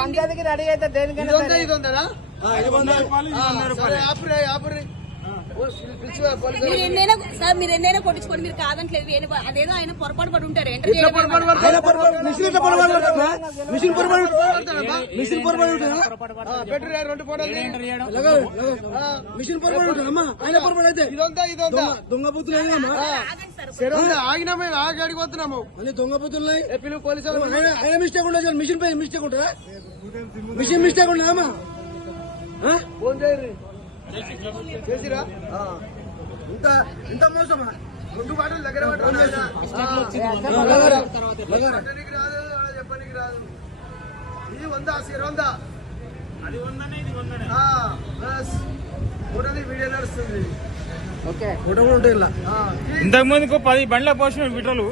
పంచాయతీకి రెడీ అయితే దేనికైనా మీరు ఎన్నైనా కొట్టించుకోండి, మీరు కాదంటలేదు. అదేదో ఆయన పొరపాటు పడి ఉంటారు. దొంగ బుద్ధులు ఆగినాము, ఆగి అడిగిపోతున్నాము. దొంగ బుద్ధులు పోలీసులు ఆయన మిస్టేక్ ఉండదు. మిషన్ పై మిస్టేక్ ఉంటుందా? మిషన్ మిస్టేక్ ఉండదమ్మా. ఫోన్ చేయరు చేసిరా. ఇంత మోసమా? 2 బాటలు దగ్గర చెప్పడానికి రాదు, చెప్పడానికి రాదు. ఇది 100 100 అది 100 ఇది 100 వీడియో నడుస్తుంది. ఓకే ఫోటో కూడా ఉంటాయి ఇలా. ఇంతకు ముందుకు 10 బండ్ల పోసిన విటలు